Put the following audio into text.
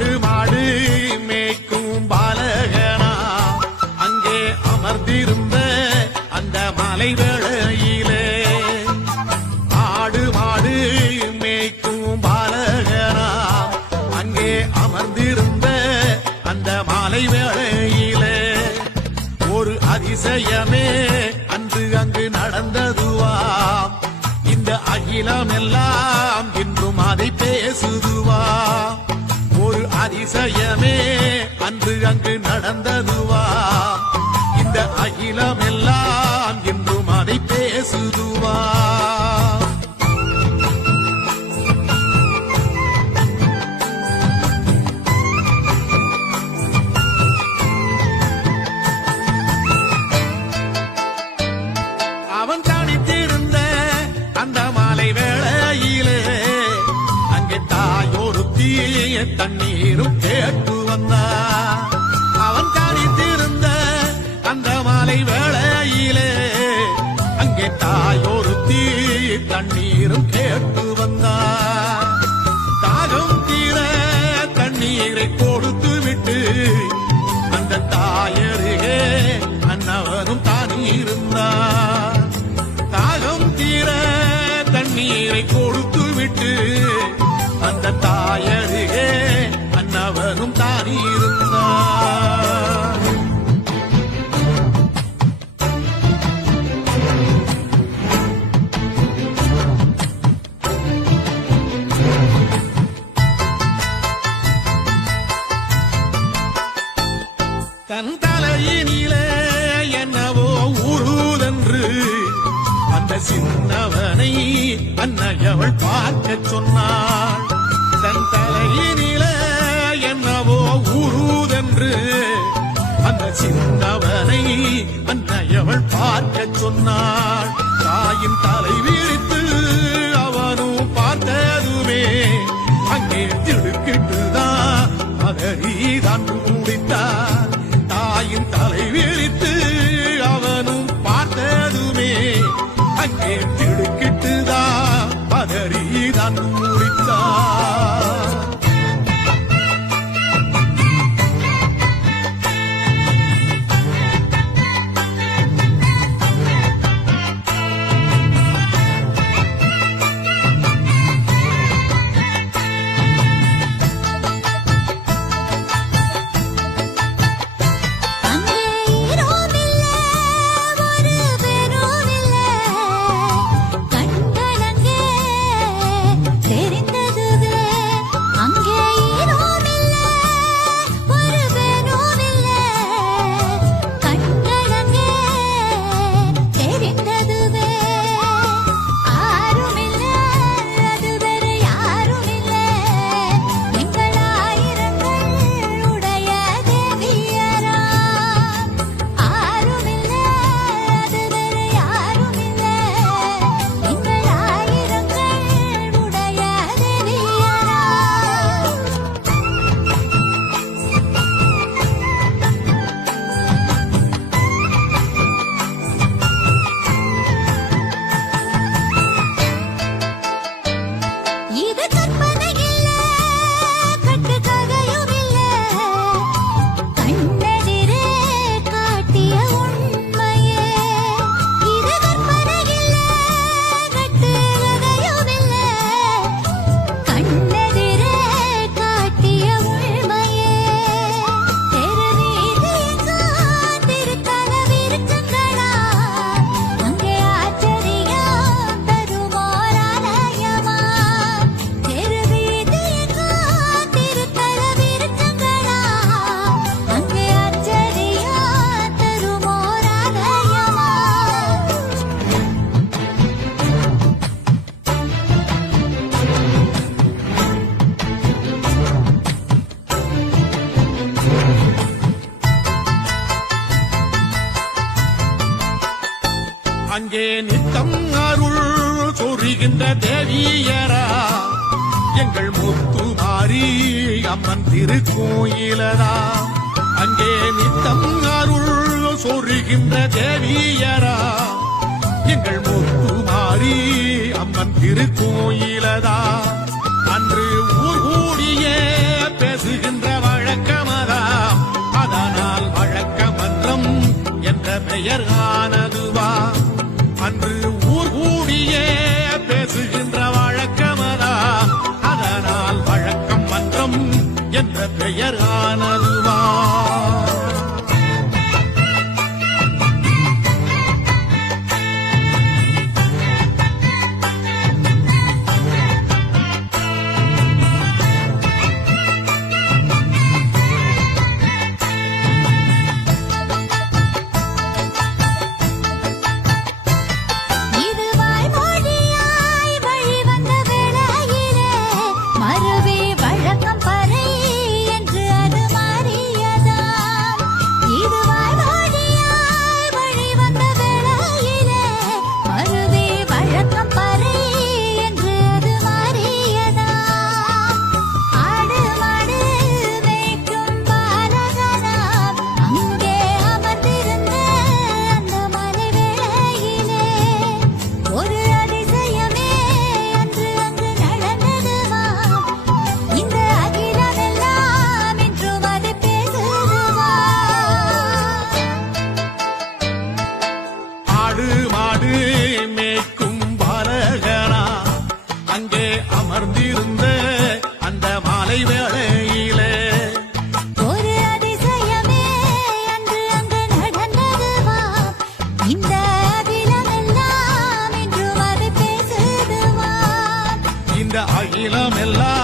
ஆடு மாடு மேய்க்கும் பாலகனா. அங்கே அமர்ந்திருந்த அந்த மலை வேளையிலே. ஆடு மாடு மேய்க்கும் பாலகனா. அங்கே அமர்ந்திருந்த அந்த மாலை வேளையிலே. ஒரு அதிசயமே அன்று அங்கு நடந்ததுவா. இந்த அகிலம் எல்லாம் இன்றும் அதை பேசுதுவா. அதிசயமே அன்று அங்கு நடந்ததுவா. இந்த அகிலம் எல்லாம் இன்றும் அதை பேசுதுவா. தாயொருத்தி தண்ணீரும் கேட்டு வந்தா அவன் காணித்திருந்த அந்த மாலை வேளையிலே அங்கே தாயோரு தீ தண்ணீரும் கேட்டு வந்தா தாகம் தீர தண்ணீரை கொடுத்து விட்டு அந்த தாயருகே அன்னவனும் தான் இருந்தார். இருந்தார்? தன் தலையினிலே என்னவோ உருதென்று அந்த சின்னவனை அன்னையவள் பார்க்க சொன்னாள் என்று அந்த சின்னவனை அன்னையவள் பார்க்க சொன்னாள். தாயின் தலை விரித்து அவனும் பார்த்ததுமே அங்கே திடுக்கிட்டுதான் மகரீதான் முடித்தார் தாயின் தலை விரித்து அவனும் பார்த்ததுமே அங்கே திடுக்கிட்டுதான் பதறிதான் முடித்தார் அங்கே நித்தம் அருள் சொருகின்ற தேவியரா. எங்கள் முத்து மாறி அம்மன் திருக்கோயிலரா. அங்கே நித்தம் அருள் சொருகின்ற தேவியரா. எங்கள் முத்து மாறி அம்மன் திருக்கோயிலதா அன்று ஊர் கூடியே பேசுகின்ற வழக்கமதா அதனால் வழக்க மன்றம் என்ற பெயர் ஆனது. ஆனதுவான் இளமெல்லாம்